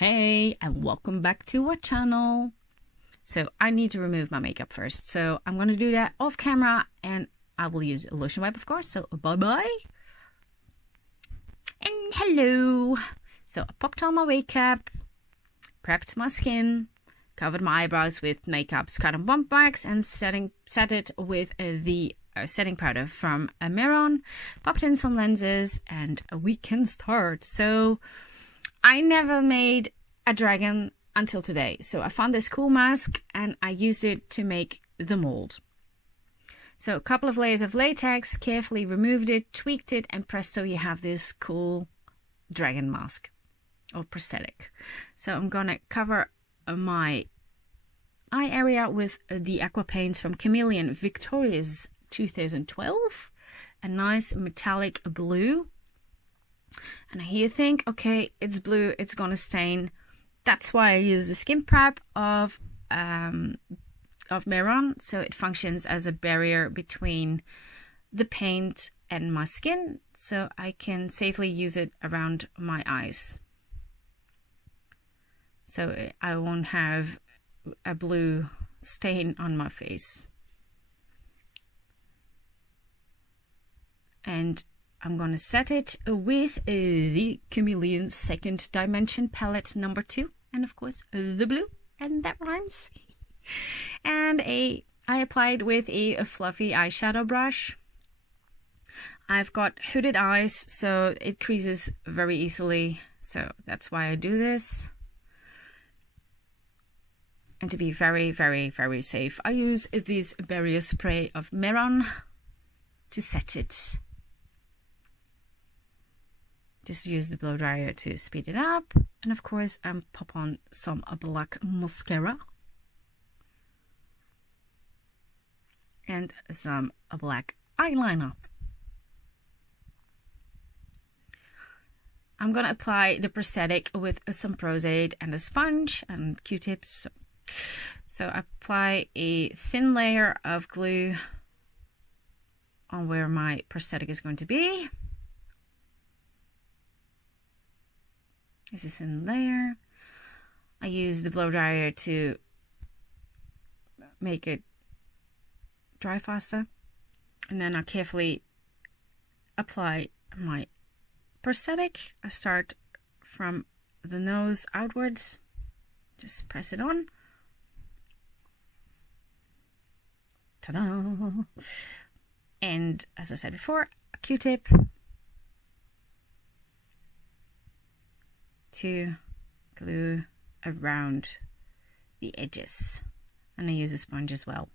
Hey, and welcome back to our channel. So I need to remove my makeup first. So I'm going to do that off camera and I will use a lotion wipe, of course. So bye-bye. And hello. So I popped on my makeup, prepped my skin, covered my eyebrows with makeup's cotton bump wax and set it with the setting powder from Miron, popped in some lenses, and we can start. So I never made a dragon until today. So I found this cool mask and I used it to make the mold. So a couple of layers of latex, carefully removed it, tweaked it, and presto, you have this cool dragon mask or prosthetic. So I'm gonna cover my eye area with the aqua paints from Chameleon Victoria's 2012, a nice metallic blue. And here you think, okay, it's blue, it's gonna stain. That's why I use the skin prep of Miron, so it functions as a barrier between the paint and my skin, so I can safely use it around my eyes. So I won't have a blue stain on my face. And I'm going to set it with the Chameleon Second Dimension palette number 2, and of course the blue, and that rhymes. And I applied with a fluffy eyeshadow brush. I've got hooded eyes, so it creases very easily, so that's why I do this. And to be very, very, very safe, I use this barrier spray of Miron to set it. Just use the blow dryer to speed it up, and of course pop on some black mascara and some black eyeliner. I'm gonna apply the prosthetic with some Prostetic and a sponge and Q-tips. So I apply a thin layer of glue on where my prosthetic is going to be. This is a thin layer. I use the blow dryer to make it dry faster. And then I carefully apply my prosthetic. I start from the nose outwards. Just press it on. Ta-da! And as I said before, a Q-tip to glue around the edges, and I use a sponge as well,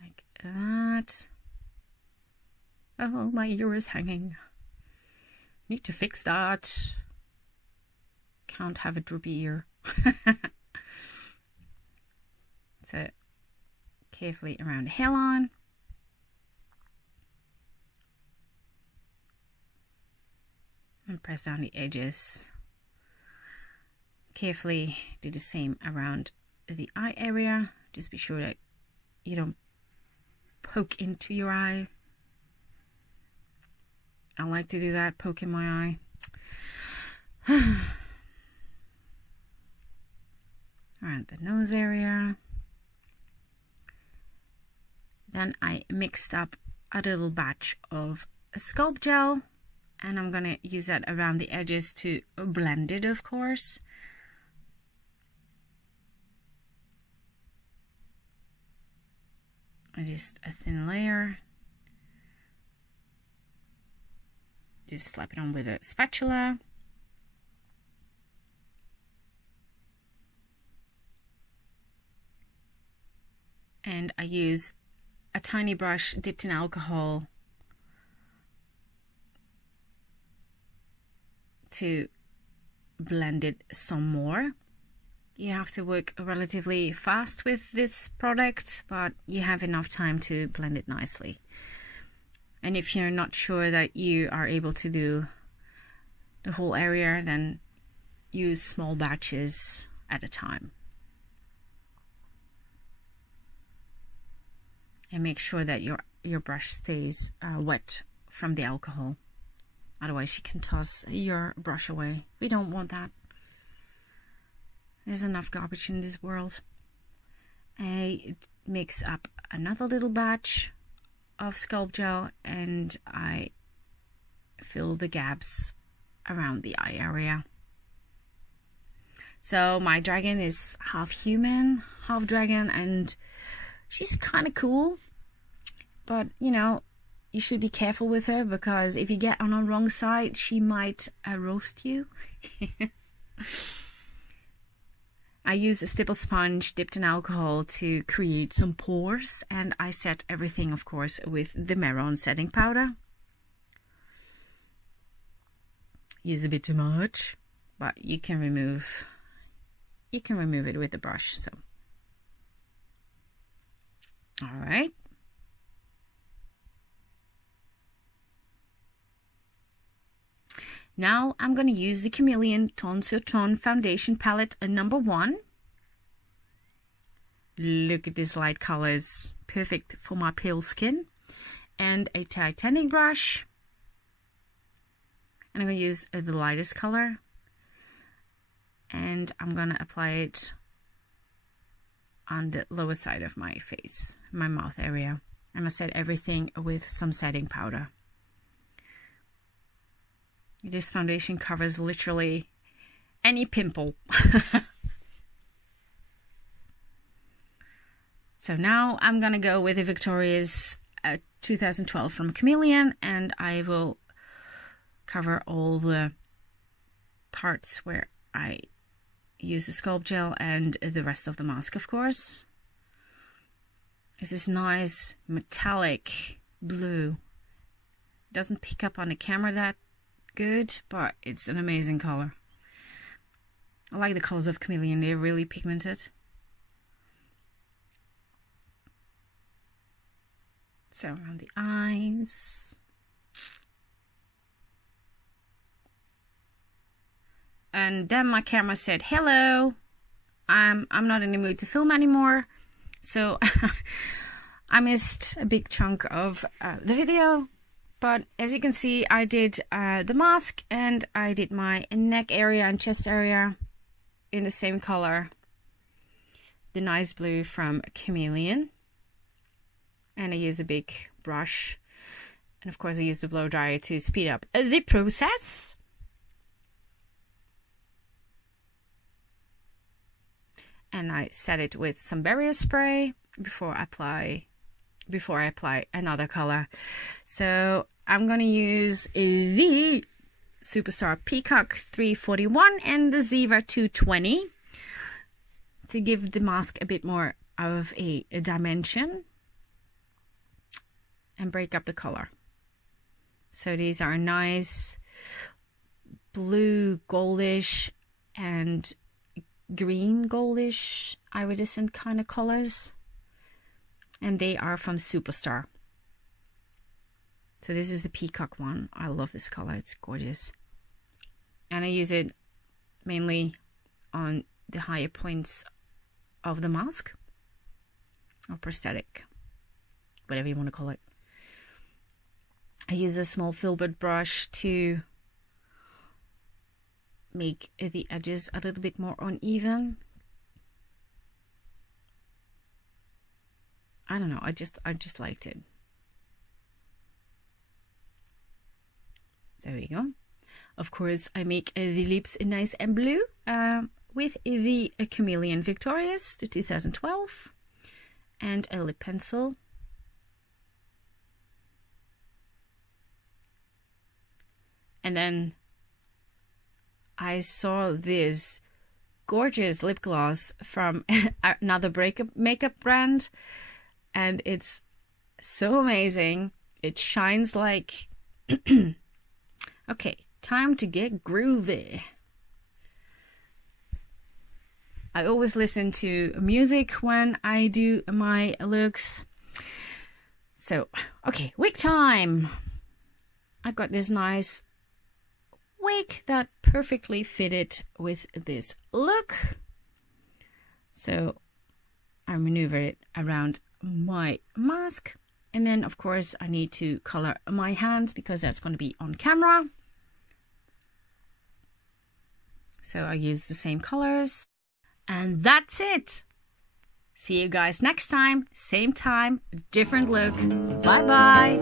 like that. Oh, my ear is hanging. Need to fix that. Can't have a droopy ear. So carefully around the hairline. And press down the edges. Carefully do the same around the eye area. Just be sure that you don't poke into your eye. I like to do that, poke in my eye. Around the nose area. Then I mixed up a little batch of sculpt gel, and I'm gonna use that around the edges to blend it, of course. Just a thin layer. Just slap it on with a spatula. And I use a tiny brush dipped in alcohol to blend it some more. You have to work relatively fast with this product, but you have enough time to blend it nicely. And if you're not sure that you are able to do the whole area, then use small batches at a time. And make sure that your brush stays wet from the alcohol. Otherwise she can toss your brush away. We don't want that. There's enough garbage in this world. I mix up another little batch of sculpt gel and I fill the gaps around the eye area. So my dragon is half human, half dragon, and she's kind of cool. But, you know, you should be careful with her, because if you get on the wrong side, she might roast you. I use a stipple sponge dipped in alcohol to create some pores, and I set everything, of course, with the Maron setting powder. Use a bit too much, but you can remove it with the brush. So, all right. Now I'm going to use the Chameleon Ton sur Ton foundation palette number 1. Look at these light colors, perfect for my pale skin. And a titanic brush. And I'm going to use the lightest color. And I'm going to apply it on the lower side of my face, my mouth area. I'm going to set everything with some setting powder. This foundation covers literally any pimple. So now I'm gonna go with the Victoria's 2012 from Chameleon, and I will cover all the parts where I use the sculpt gel and the rest of the mask, of course. It's this nice metallic blue. Doesn't pick up on the camera that good, but it's an amazing color. I like the colors of Chameleon, they're really pigmented. So around the eyes. And then my camera said, hello, I'm not in the mood to film anymore. So I missed a big chunk of the video. But as you can see, I did the mask and I did my neck area and chest area in the same color. The nice blue from Chameleon. And I use a big brush. And of course I use the blow dryer to speed up the process. And I set it with some barrier spray before I apply another color. So I'm going to use the Superstar Peacock 341 and the Ziva 220 to give the mask a bit more of a dimension and break up the color. So these are nice blue, goldish, and green, goldish, iridescent kind of colors. And they are from Superstar. So this is the Peacock one. I love this color. It's gorgeous. And I use it mainly on the higher points of the mask. Or prosthetic. Whatever you want to call it. I use a small filbert brush to make the edges a little bit more uneven. I don't know, I just liked it. There we go. Of course, I make the lips nice and blue with the Chameleon Victoria's, the 2012, and a lip pencil. And then I saw this gorgeous lip gloss from another makeup brand, and it's so amazing. It shines like... Okay, time to get groovy. I always listen to music when I do my looks. So, okay, wig time. I got this nice wig that perfectly fitted with this look. So I maneuver it around my mask, and then of course I need to color my hands because that's going to be on camera. So I use the same colors. And that's it. See you guys next time. Same time, different look. Bye-bye.